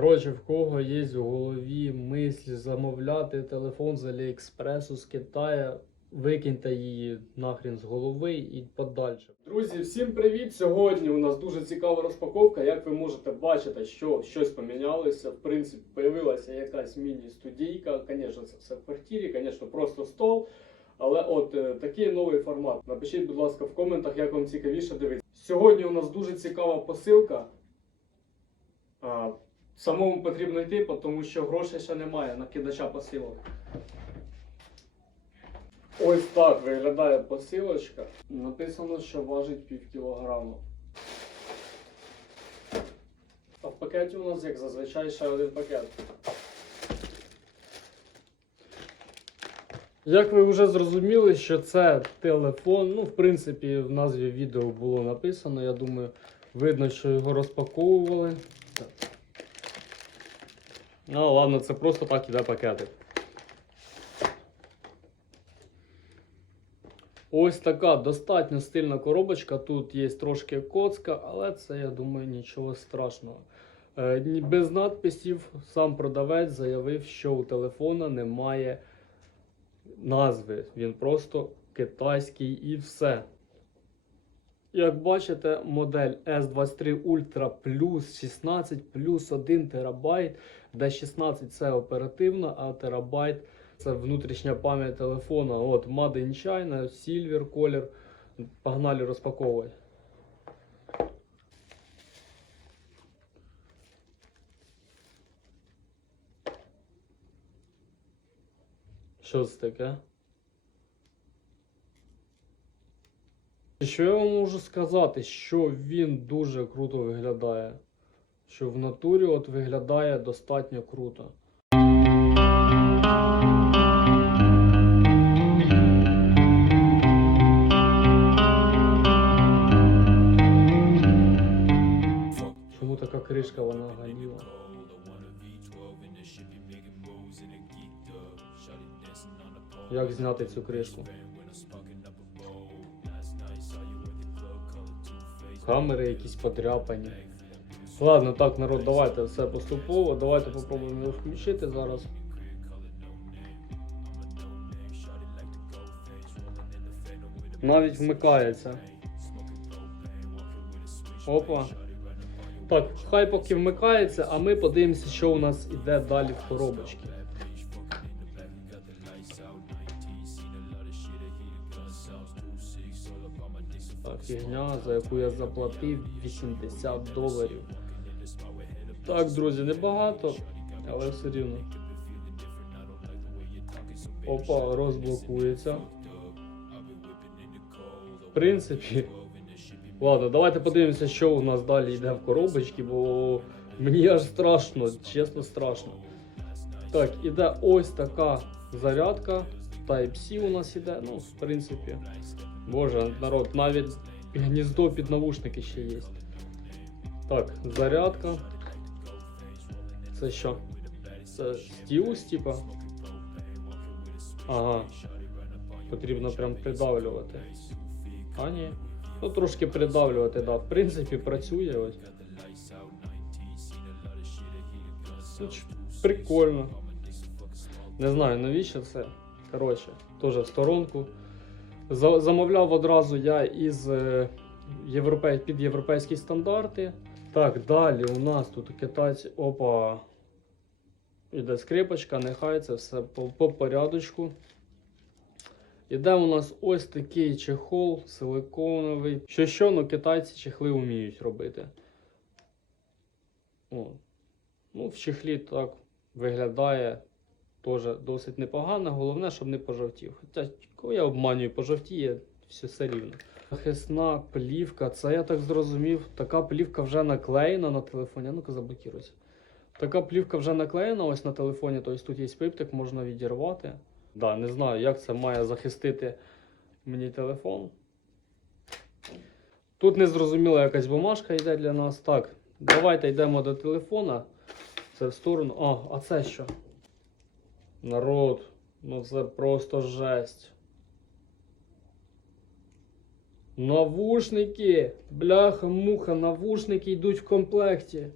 Коротше, в кого є в голові мисль замовляти телефон з Аліекспресу з Китаю, викиньте її нахрін з голови і подальше. Друзі, всім привіт! Сьогодні у нас дуже цікава розпаковка. Як ви можете бачити, що щось помінялося. В принципі, появилася якась міні-студійка. Звісно, це все в квартирі, звісно, просто стол. Але от е, такий новий формат. Напишіть, будь ласка, в коментах, як вам цікавіше дивитися. Сьогодні у нас дуже цікава посилка. Самому потрібно йти, тому що грошей ще немає на кидача посилок. Ось так виглядає посилочка. Написано, що важить пів кілограма. А в пакеті у нас, як зазвичай, ще один пакет. Як ви вже зрозуміли, що це телефон, ну, в принципі, в назві відео було написано, я думаю, видно, що його розпаковували. Ну, ладно, це просто так іде пакетик. Ось така достатньо стильна коробочка. Тут є трошки коцка, але це, я думаю, нічого страшного. Е, Без надписів сам продавець заявив, що у телефона немає назви. Він просто китайський і все. Як бачите, модель S23 Ultra Plus 16 плюс 1 терабайт, де 16 це оперативна, а терабайт це внутрішня пам'ять телефона. От Made in China, Silver колір. Погнали розпаковувати. Що це таке? Що я вам можу сказати, що він дуже круто виглядає. Що в натурі от виглядає достатньо круто. Чому така кришка вона галіла? Як зняти цю кришку? Камери якісь подряпані. Ладно, так, народ, давайте все поступово. Давайте попробуємо його включити зараз. Навіть вмикається. Опа. Так, хай поки вмикається, а ми подивимося, що у нас іде далі в коробочці. Так, фігня, за яку я заплатив 80 доларів. Так, друзі, небагато, але все рівно. Опа, розблокується. В принципі. Ладно, давайте подивимося, що у нас далі йде в коробочці, бо мені аж страшно, чесно страшно. Так, іде ось така зарядка. Type-C у нас іде, ну, в принципі. Боже, народ, навіть гніздо під навушники ще є. Так, зарядка. Це що? Це стілус, типа? Ага. Потрібно прям придавлювати. А, ні. Ну, трошки придавлювати, да. В принципі, працює ось. Ну, ч- Прикольно. Не знаю, навіщо це. Коротше, теж в сторонку. Замовляв одразу я із е, європей... під європейські стандарти. Так, далі у нас тут китайці. Опа. Іде скрипочка, нехай це все по, по порядочку. Іде у нас ось такий чехол силиконовий. Що що, ну китайці чехли вміють робити. О. Ну, в чехлі так виглядає теж досить непогано. Головне, щоб не пожовтів. Хоча я обманюю, пожовтіє, все все рівно. Захисна плівка, це я так зрозумів. Така плівка вже наклеєна на телефоні. Ну-ка заблокіруйся. Така плівка вже наклеєна ось на телефоні, тобто тут є пиптик, можна відірвати. Да, не знаю, як це має захистити мені телефон. Тут незрозуміла якась бумажка йде для нас. Так, давайте йдемо до телефона. Це в сторону. А, а це що? Народ, ну це просто жесть. Навушники! Бляха-муха, навушники йдуть в комплекті.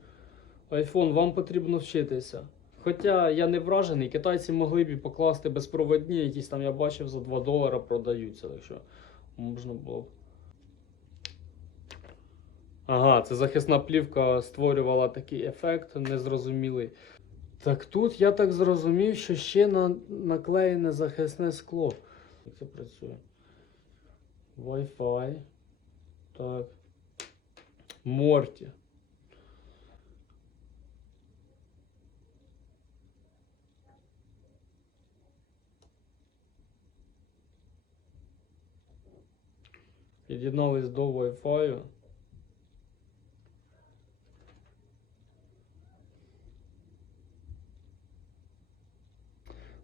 iPhone, вам потрібно вчитися. Хоча я не вражений, китайці могли б і покласти безпроводні, якісь там я бачив за 2 долара продаються, так можна було б. Ага, це захисна плівка створювала такий ефект незрозумілий. Так тут я так зрозумів, що ще на, наклеєне захисне скло. Як це працює? Wi-Fi. Так. Морті. Під'єднались до Wi-Fi.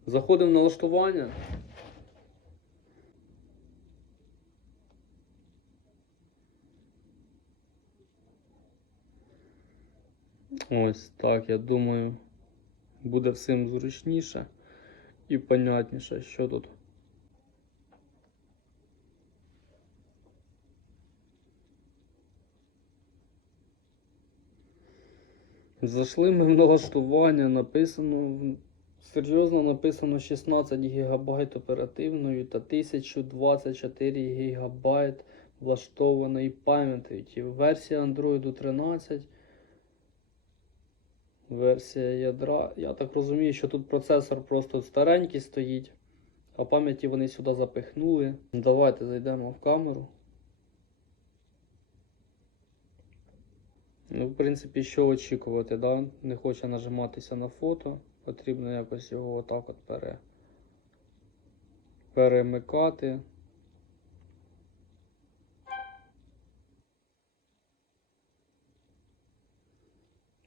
Заходимо в налаштування. Ось так, я думаю, буде всім зручніше і понятніше, що тут. Зайшли ми в налаштування, написано, серйозно написано 16 ГБ оперативної та 1024 ГБ влаштованої пам'яті. Версія Android 13. Версія ядра. Я так розумію, що тут процесор просто старенький стоїть, а пам'яті вони сюди запихнули. Давайте зайдемо в камеру. Ну, в принципі, що очікувати, да? Не хоче нажиматися на фото. Потрібно якось його отак от пере... перемикати.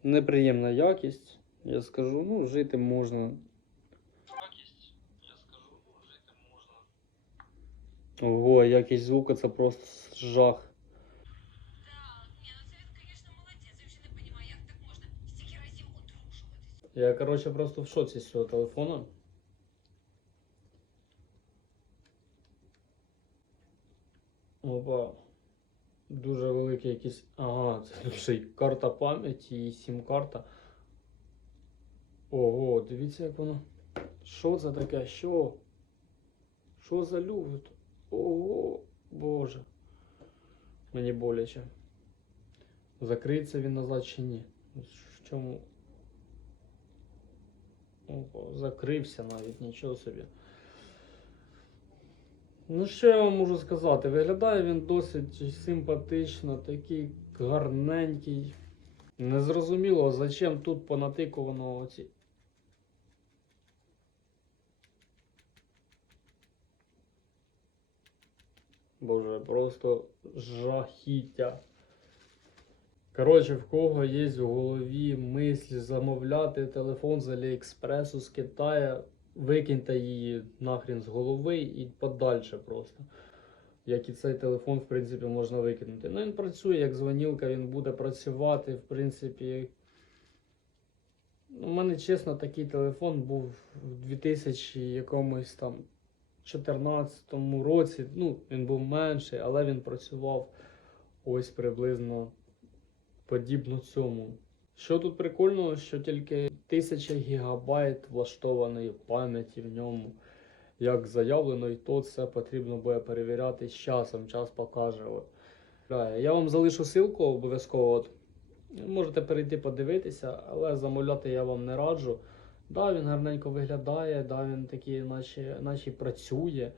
Неприємна якість. Я скажу, ну, жити можна. Якість, я скажу, жити можна. Ого, якість звуку це просто жах. Я коротше, просто в шоці з цього телефону. Опа. Дуже великий якийсь. Ага, це ще й карта пам'яті і сім-карта. Ого, дивіться, як воно. Що це таке? Що? Що за люфт? Ого, боже. Мені боляче. Закриється він назад чи ні? В чому? Опа, закрився навіть, нічого собі. Ну, що я вам можу сказати? Виглядає він досить симпатично, такий гарненький. Незрозуміло, зачем тут понатикувано оці. Боже, просто жахіття. Коротше, в кого є в голові мисль замовляти телефон з Аліекспресу з Китая, викиньте її нахрін з голови і подальше просто. Як і цей телефон, в принципі, можна викинути. Ну, він працює як дзвонілка, він буде працювати, в принципі. У мене, чесно, такий телефон був в 2000 якомусь там 14 році. Ну, він був менший, але він працював ось приблизно подібно цьому. Що тут прикольного, що тільки 1000 гігабайт влаштованої пам'яті в ньому. Як заявлено, і то це потрібно буде перевіряти з часом, час покаже. Я вам залишу ссылку обов'язково. Можете перейти подивитися, але замовляти я вам не раджу. Да, він гарненько виглядає, да, він такий, наче, наче працює.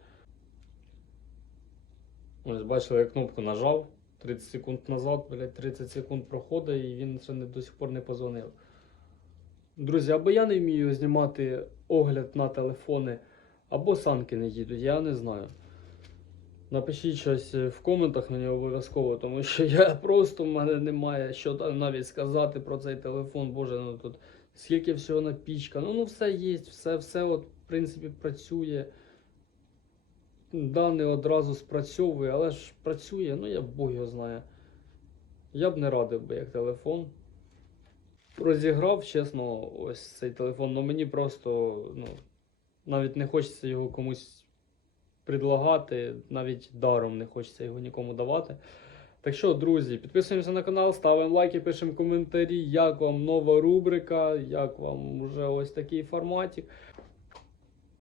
Ось бачили, я кнопку нажав. 30 секунд назад, блядь, 30 секунд проходить і він ще не, до сих пор не позвонив. Друзі, або я не вмію знімати огляд на телефони, або санки не їдуть, я не знаю. Напишіть щось в коментах мені обов'язково, тому що я просто в мене немає що там навіть сказати про цей телефон. Боже, ну тут скільки всього напічкано. Ну, все є, все, все от, в принципі, працює. Да, не одразу спрацьовує, але ж працює, ну я Бог його знає. Я б не радив би як телефон. Розіграв, чесно, ось цей телефон, але мені просто ну, навіть не хочеться його комусь предлагати, навіть даром не хочеться його нікому давати. Так що, друзі, підписуємося на канал, ставимо лайки, пишемо коментарі, як вам нова рубрика, як вам уже ось такий форматик.